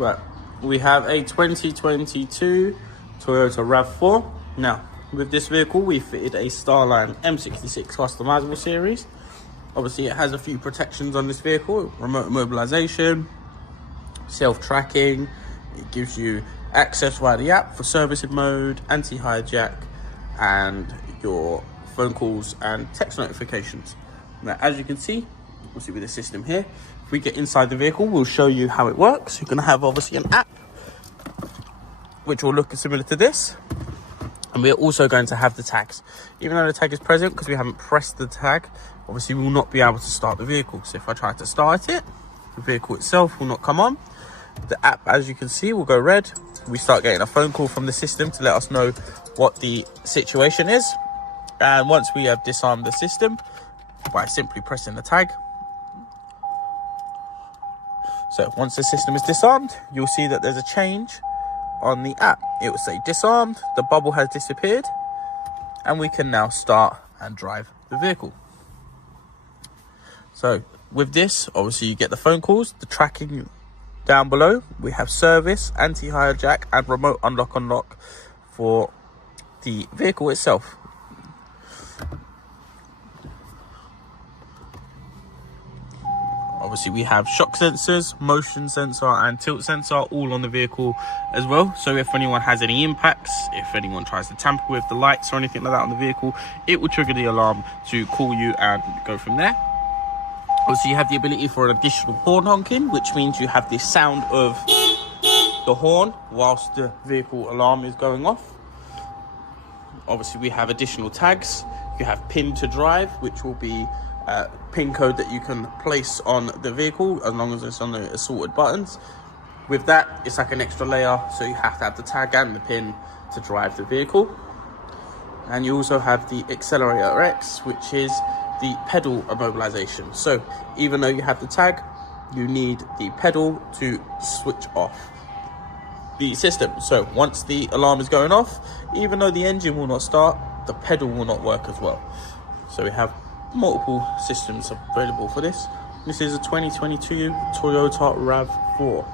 Right, we have a 2022 Toyota RAV4. Now, with this vehicle, we fitted a StarLine M66 Customizable series. Obviously, it has a few protections on this vehicle: remote immobilization, self-tracking. It gives you access via the app for servicing mode, anti-hijack, and your phone calls and text notifications. Now, as you can see, obviously with the system here, if we get inside the vehicle, we'll show you how it works. You're going to have obviously an app, which will look similar to this. And we're also going to have the tags. Even though the tag is present, because we haven't pressed the tag, obviously we will not be able to start the vehicle. So if I try to start it, the vehicle itself will not come on. The app, as you can see, will go red. We start getting a phone call from the system to let us know what the situation is. And once we have disarmed the system by simply pressing the tag. So once the system is disarmed, you'll see that there's a change on the app. It will say disarmed, the bubble has disappeared, and we can now start and drive the vehicle. So with this, obviously you get the phone calls, the tracking down below. We have service, anti-hijack, and remote unlock for the vehicle itself. Obviously, we have shock sensors, motion sensor, and tilt sensor all on the vehicle as well. So if anyone has any impacts, if anyone tries to tamper with the lights or anything like that on the vehicle, it will trigger the alarm to call you and go from there. Obviously, you have the ability for an additional horn honking, which means you have the sound of the horn whilst the vehicle alarm is going off. Obviously, we have additional tags. You have pin to drive, which will be pin code that you can place on the vehicle as long as it's on the assorted buttons. With that, it's like an extra layer, so you have to have the tag and the pin to drive the vehicle. And you also have the Accelerator X, which is the pedal immobilization. So even though you have the tag, you need the pedal to switch off the system. So once the alarm is going off, even though the engine will not start, the pedal will not work as well. So we have multiple systems available for this. This is a 2022 Toyota RAV4.